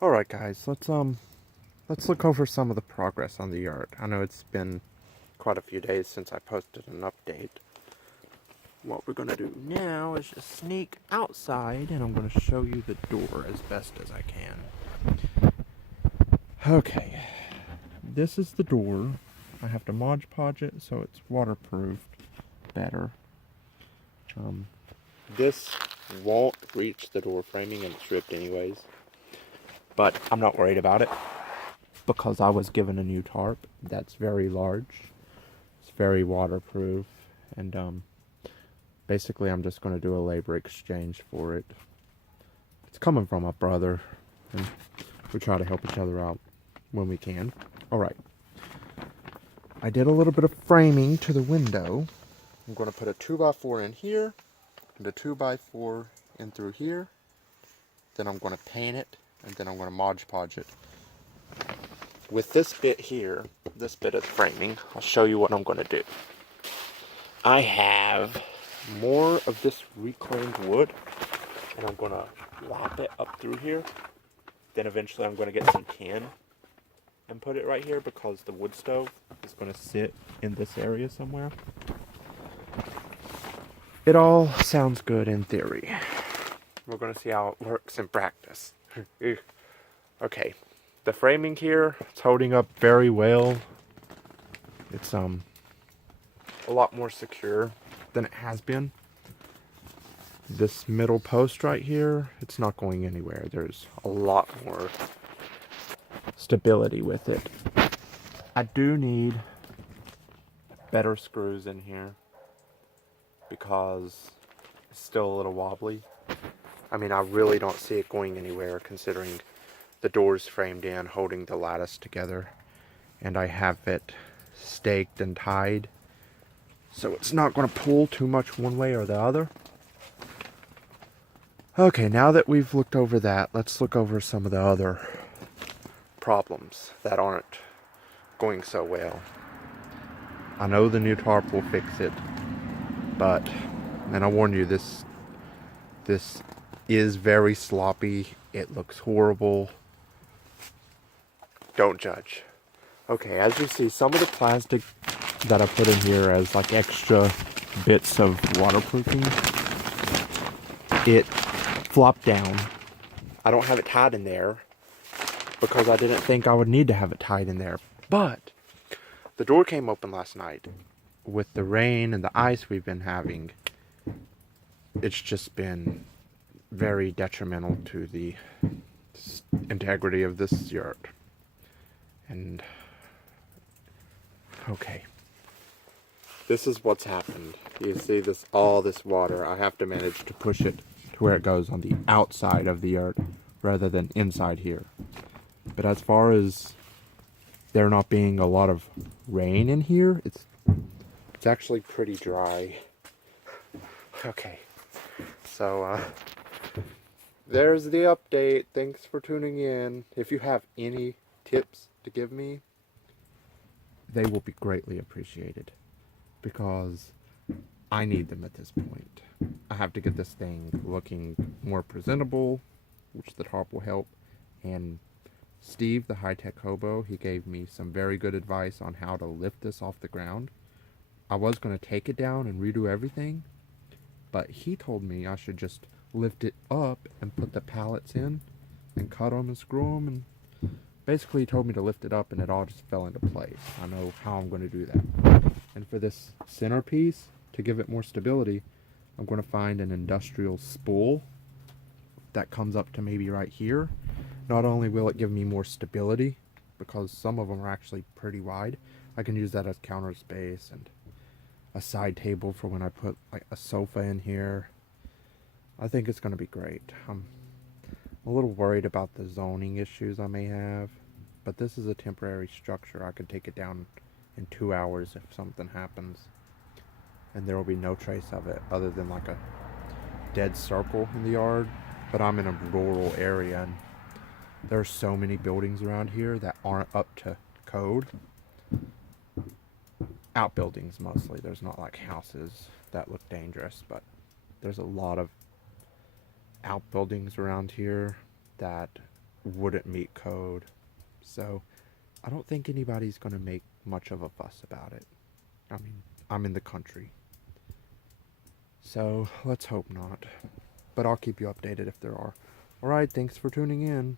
Alright guys, let's look over some of the progress on the yard. I know it's been quite a few days since I posted an update. What we're gonna do now is just sneak outside and I'm gonna show you the door as best as I can. Okay. This is the door. I have to Mod Podge it so it's waterproofed better. This won't reach the door framing and it's ripped anyways. But I'm not worried about it because I was given a new tarp that's very large. It's very waterproof, and basically I'm just going to do a labor exchange for it. It's coming from my brother, and we try to help each other out when we can. Alright. I did a little bit of framing to the window. I'm going to put a 2x4 in here, and a 2x4 in through here. Then I'm going to paint it, and then I'm going to Mod Podge it. With this bit here, this bit of framing, I'll show you what I'm going to do. I have more of this reclaimed wood, and I'm going to lop it up through here. Then eventually I'm going to get some tin and put it right here because the wood stove is going to sit in this area somewhere. It all sounds good in theory. We're going to see how it works in practice. Okay, the framing here, it's holding up very well. It's a lot more secure than it has been. This middle post right here, it's not going anywhere. There's a lot more stability with it. I do need better screws in here because it's still a little wobbly. I mean, I really don't see it going anywhere considering the door's framed in, holding the lattice together. And I have it staked and tied, so it's not going to pull too much one way or the other. Okay, now that we've looked over that, let's look over some of the other problems that aren't going so well. I know the new tarp will fix it, but, and I warn you, this is very sloppy. It looks horrible. Don't judge. Okay, as you see, some of the plastic that I put in here as like extra bits of waterproofing, it flopped down. I don't have it tied in there because I didn't think I would need to have it tied in there. But the door came open last night. With the rain and the ice we've been having, it's just been very detrimental to the integrity of this yurt. And okay, this is what's happened. You see this, all this water, I have to manage to push it to where it goes on the outside of the yurt rather than inside here. But as far as there not being a lot of rain in here, it's actually pretty dry. Okay, so there's the update. Thanks for tuning in. If you have any tips to give me, they will be greatly appreciated because I need them at this point. I have to get this thing looking more presentable, which the tarp will help. And Steve, the high-tech hobo, he gave me some very good advice on how to lift this off the ground. I was going to take it down and redo everything, but he told me I should just lift it up and put the pallets in and cut them and screw them, and basically he told me to lift it up and it all just fell into place. I know how I'm going to do that. And for this centerpiece, to give it more stability, I'm going to find an industrial spool that comes up to maybe right here. Not only will it give me more stability, because some of them are actually pretty wide, I can use that as counter space and a side table for when I put like a sofa in here. I think it's going to be great. I'm a little worried about the zoning issues I may have, but this is a temporary structure. I could take it down in 2 hours if something happens, and there will be no trace of it other than like a dead circle in the yard. But I'm in a rural area, and there are so many buildings around here that aren't up to code. Outbuildings mostly. There's not like houses that look dangerous, but there's a lot of outbuildings around here that wouldn't meet code. So I don't think anybody's going to make much of a fuss about it. I mean, I'm in the country. So let's hope not. But I'll keep you updated if there are. Alright, thanks for tuning in.